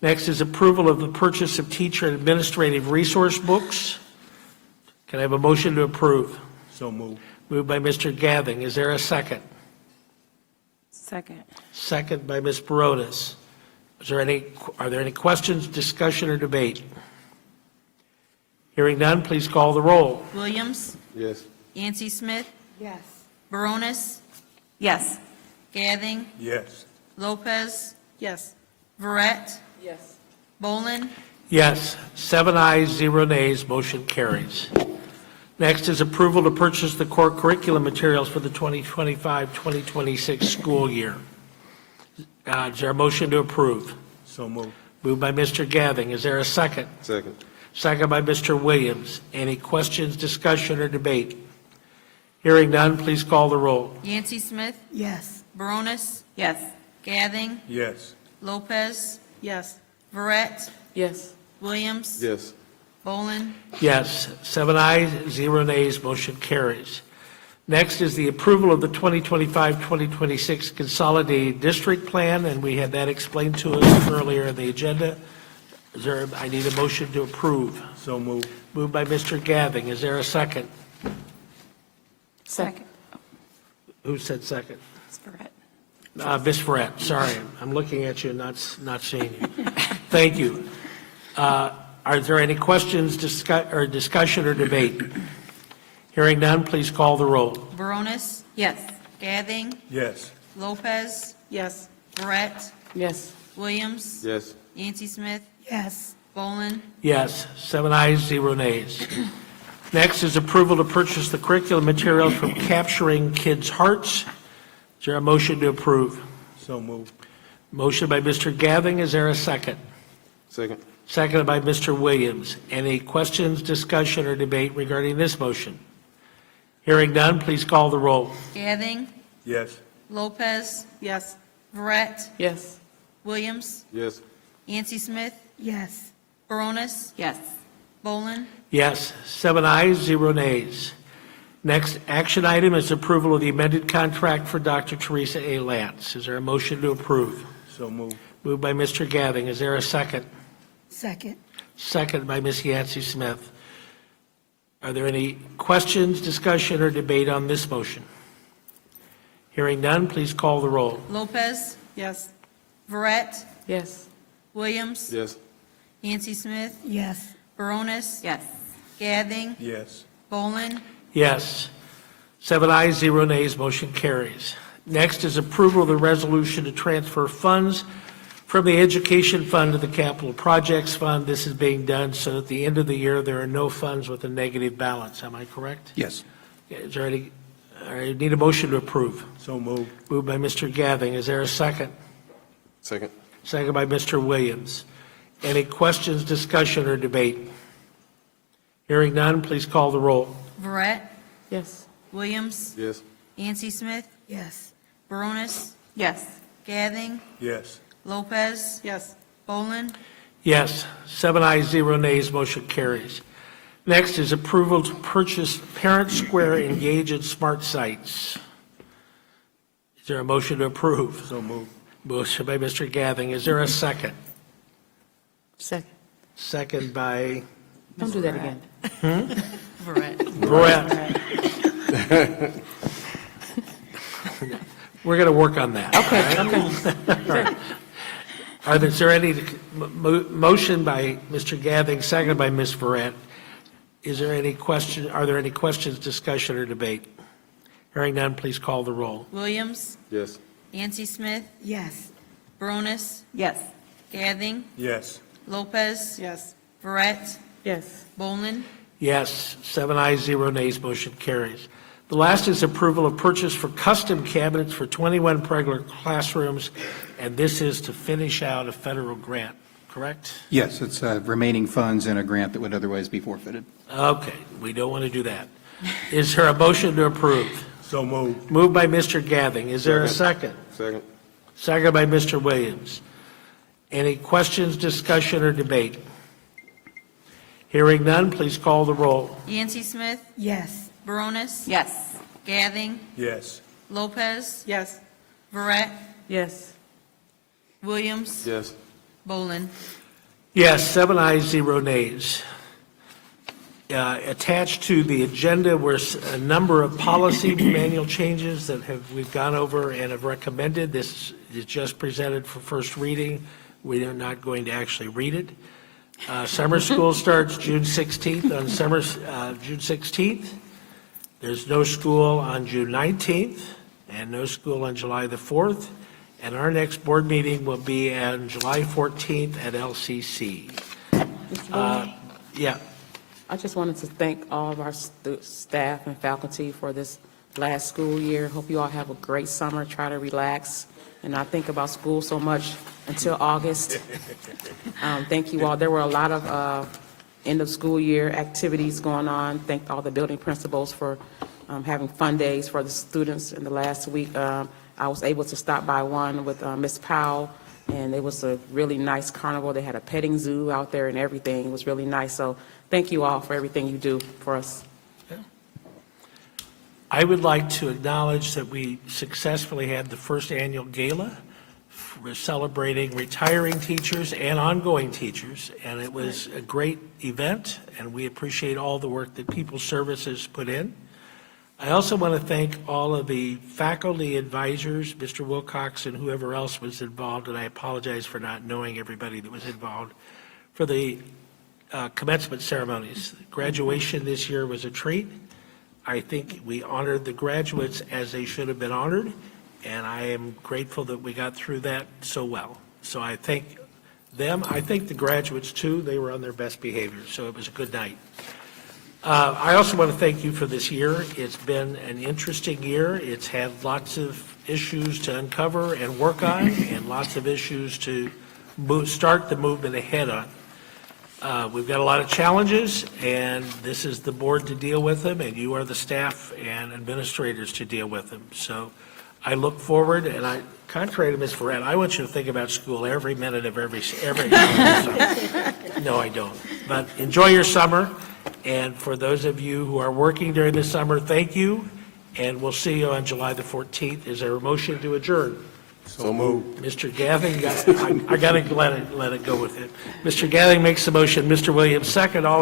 Next is approval of the purchase of teacher and administrative resource books. Can I have a motion to approve? So moved. Moved by Mr. Gathing. Is there a second? Second. Second by Ms. Baronis. Are there any questions, discussion, or debate? Hearing none, please call the roll. Williams, Yes. Yancey Smith, Yes. Baronis, Yes. Gathing, Yes. Lopez, Yes. Verret, Yes. Bolin, Yes, 7 ayes, 0 nays, motion carries. Next is approval to purchase the core curriculum materials for the 2025-2026 school year. Is there a motion to approve? So moved. Moved by Mr. Gathing. Is there a second? Second. second by Mr. Williams. Any questions, discussion, or debate? Hearing none, please call the roll. Yancy Smith, Yes. Baronis, Yes. Gathing, Yes. Lopez, Yes. Verret, Yes. Williams, Yes. Bolin, Yes, 7 ayes, 0 nays, motion carries. Next is the approval of the 2025-2026 Consolidated District Plan, and we had that explained to us earlier in the agenda. I need a motion to approve. So moved. Moved by Mr. Gathing. Is there a second? Second. Who said second? It's Barrett. Ms. Ferret, sorry, I'm looking at you, not seeing you. Thank you. Are there any questions, discussion, or debate? Hearing none, please call the roll. Baronis, Yes. Gathing, Yes. Lopez, Yes. Verret, Yes. Williams, Yes. Yancy Smith, Yes. Bolin, Yes, 7 ayes, 0 nays. Next is approval to purchase the curriculum materials from Capturing Kids' Hearts. Is there a motion to approve? So moved. Motion by Mr. Gathing, is there a second? Second. Seconded by Mr. Williams. Any questions, discussion, or debate regarding this motion? Hearing none, please call the roll. Gathing, Yes. Lopez, Yes. Verret, Yes. Williams, Yes. Yancy Smith, Yes. Baronis, Yes. Bolin, Yes, 7 ayes, 0 nays. Next action item is approval of the amended contract for Dr. Teresa A. Lance. Is there a motion to approve? So moved. Moved by Mr. Gathing. Is there a second? Second. Second by Ms. Yancey Smith. Are there any questions, discussion, or debate on this motion? Hearing none, please call the roll. Lopez, Yes. Verret, Yes. Williams, Yes. Yancy Smith, Yes. Baronis, Yes. Gathing, Yes. Bolin, Yes. 7 ayes, 0 nays, motion carries. Next is approval of the resolution to transfer funds from the Education Fund to the Capital Projects Fund. This is being done so at the end of the year, there are no funds with a negative balance. Am I correct? Yes. Is there any, I need a motion to approve. So moved. Moved by Mr. Gathing. Is there a second? Second. Second by Mr. Williams. Any questions, discussion, or debate? Hearing none, please call the roll. Verret, Yes. Williams, Yes. Yancy Smith, Yes. Baronis, Yes. Gathing, Yes. Lopez, Yes. Bolin, Yes, 7 ayes, 0 nays, motion carries. Next is approval to purchase Parent Square Engage in Smart Sites. Is there a motion to approve? So moved. Motion by Mr. Gathing. Is there a second? Second. Second by Don't do that again. Verret. Brett. We're going to work on that. Okay. Is there any motion by Mr. Gathing, seconded by Ms. Verret? Is there any question, are there any questions, discussion, or debate? Hearing none, please call the roll. Williams, Yes. Yancy Smith, Yes. Baronis, Yes. Gathing, Yes. Lopez, Yes. Verret, Yes. Bolin, Yes, 7 ayes, 0 nays, motion carries. The last is approval of purchase for custom cabinets for 21 regular classrooms, and this is to finish out a federal grant, correct? Yes, it's remaining funds in a grant that would otherwise be forfeited. Okay, we don't want to do that. Is there a motion to approve? So moved. Moved by Mr. Gathing. Is there a second? Second. Second by Mr. Williams. Any questions, discussion, or debate? Hearing none, please call the roll. Yancy Smith, Yes. Baronis, Yes. Gathing, Yes. Lopez, Yes. Verret, Yes. Williams, Yes. Bolin. Yes, 7 ayes, 0 nays. Attached to the agenda were a number of policy manual changes that we've gone over and have recommended. This is just presented for first reading. We are not going to actually read it. Summer school starts June 16th, June 16th. There's no school on June 19th and no school on July the 4th. And our next board meeting will be on July 14th at LCC. Yeah. I just wanted to thank all of our staff and faculty for this last school year. Hope you all have a great summer. Try to relax and not think about school so much until August. Thank you all. There were a lot of end of school year activities going on. Thanked all the building principals for having fun days for the students in the last week. I was able to stop by one with Miss Powell, and it was a really nice carnival. They had a petting zoo out there and everything. It was really nice. So thank you all for everything you do for us. I would like to acknowledge that we successfully had the first annual gala. We're celebrating retiring teachers and ongoing teachers, and it was a great event, and we appreciate all the work that People Services put in. I also want to thank all of the faculty advisors, Mr. Wilcox and whoever else was involved, and I apologize for not knowing everybody that was involved, for the commencement ceremonies. Graduation this year was a treat. I think we honored the graduates as they should have been honored, and I am grateful that we got through that so well. So I thank them. I think the graduates, too. They were on their best behavior, so it was a good night. I also want to thank you for this year. It's been an interesting year. It's had lots of issues to uncover and work on, and lots of issues to start the movement ahead on. We've got a lot of challenges, and this is the board to deal with them, and you are the staff and administrators to deal with them. So I look forward, and contrary to Ms. Ferret, I want you to think about school every minute of every No, I don't. But enjoy your summer, and for those of you who are working during the summer, thank you, and we'll see you on July the 14th. Is there a motion to adjourn? So moved. Mr. Gathing, I got to let it go with it. Mr. Gathing makes the motion. Mr. Williams, second. All